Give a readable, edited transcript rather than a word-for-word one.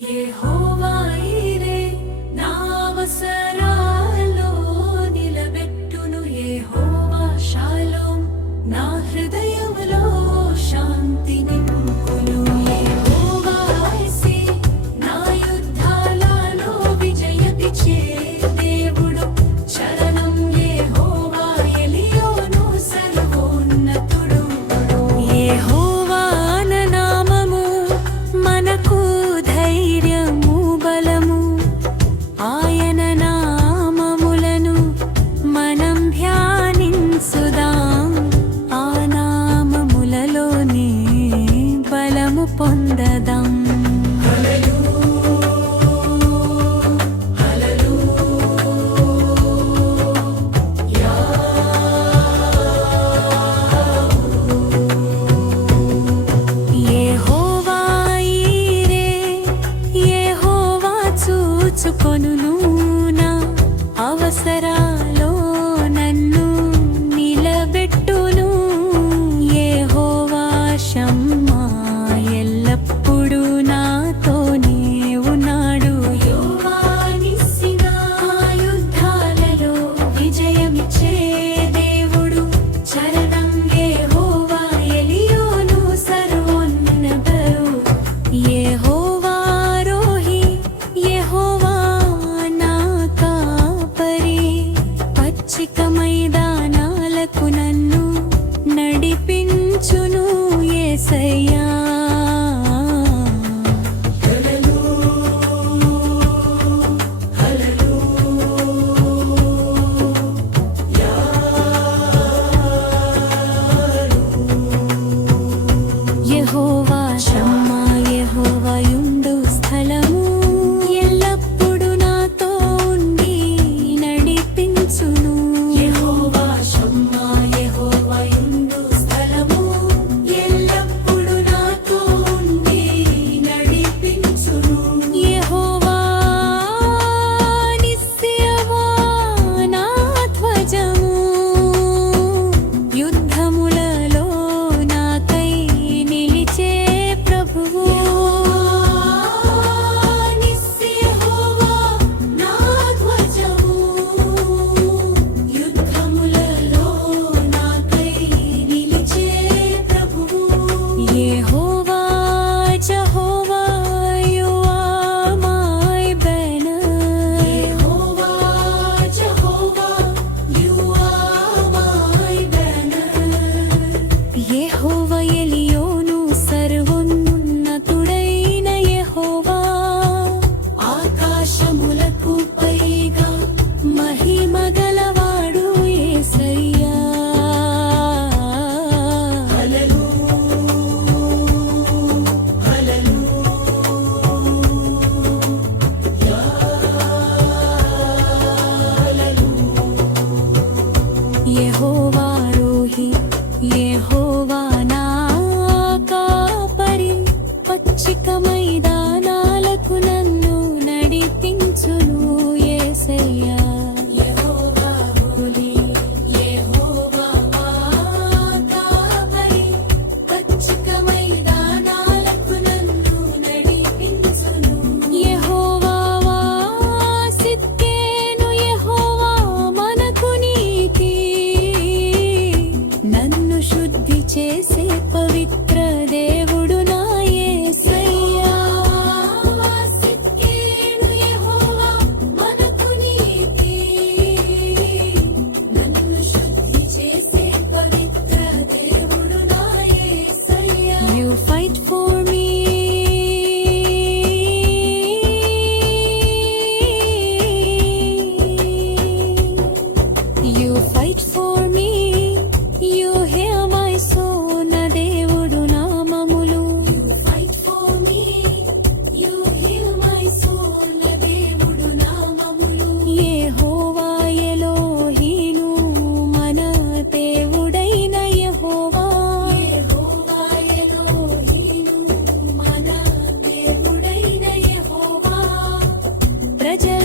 యెహోవా ఈరే నా అవసరాల్లో నిలబెట్టును. యెహోవా షాలోమ్ నా హృదయములో శాంతి నింపును. యెహోవా ఐసి నా యుద్ధాలలో విజయమిచ్చే దేవుడు. శరణం యెహోవా ఎలియోను సర్వోన్నతుడు. యెహోవా అన నామము మనకు ధైర్యము బలము. ఆయన నామములను మనం ధ్యానించుదాం. ఆ నామములలోనే బలము పొందదాం. యెహోవా ఈరే యెహోవా చూచుకొనును. నా అవసరాలో నన్ను నిలబెట్టును. యెహోవా షమ్మా ఎల్లప్పుడూ నాతోనే ఉన్నాడు. యెహోవా నిస్సి నా యుద్ధాలలో విజయమిచ్చే దేవుడు. శరణం యెహోవా ఎలియోను సర్వోన్నతుడు. యెహోవా రోహి యెహోవా నా కాపరి. పచ్చిక మైదానాలకు నన్ను నడిపించును. యేసయ్యా యెహోవా షమ్మా యెహోవా యుండు స్థలము. ఎల్లప్పుడు నాతో ఉండి నడిపించును. యెహోవా షమ్మా యెహోవా యుండు స్థలము. ఎల్లప్పుడు నాతో ఉండి నడిపించును. యెహోవా నిస్సియవా నా ధ్వజము. యుద్ధములలో నాకై నిలిచే ప్రభువు. నిస్సియహోవా నా ధ్వజము. యుద్ధములలో నాకై నిలిచే ప్రభువు. యెహోవా Jehovah you are my banner. యెహోవా Jehovah you are my banner. యెహోవా ఎలియోను సర్వోన్నతుడైన యెహోవా. ఆకాశములకు పైగా మహిమ గలవాడు యేసయ్యా. యెహోవా రోహి యెహోవా నా కాపరి. పచ్చిక మైదానాలకు నన్ను నడిపించును. యేసయ్యా యెహోవా రోహి యెహోవా మా కాపరి. పచ్చిక మైదానాలకు నన్ను నడిపించును. యెహోవా సిద్కేను యెహోవా మనకు నీతి. నన్ను శుద్ధి చేసే పవిత్ర దేవుడు నా యేసయ్యా. సిద్కేను యెహోవా మనకు నీతి. నన్ను శుద్ధి చేసే పవిత్ర దేవుడు నా యేసయ్యా. You fight for me. You fight for me. You hear my soul. నా దేవుడు నామములు. You fight for me. You hear my soul. నా దేవుడు నామములు. యెహోవా ఎలోహీను మన దేవుడైన యెహోవా. యెహోవా ఎలోహీను మన దేవుడైన యెహోవా. ప్రజల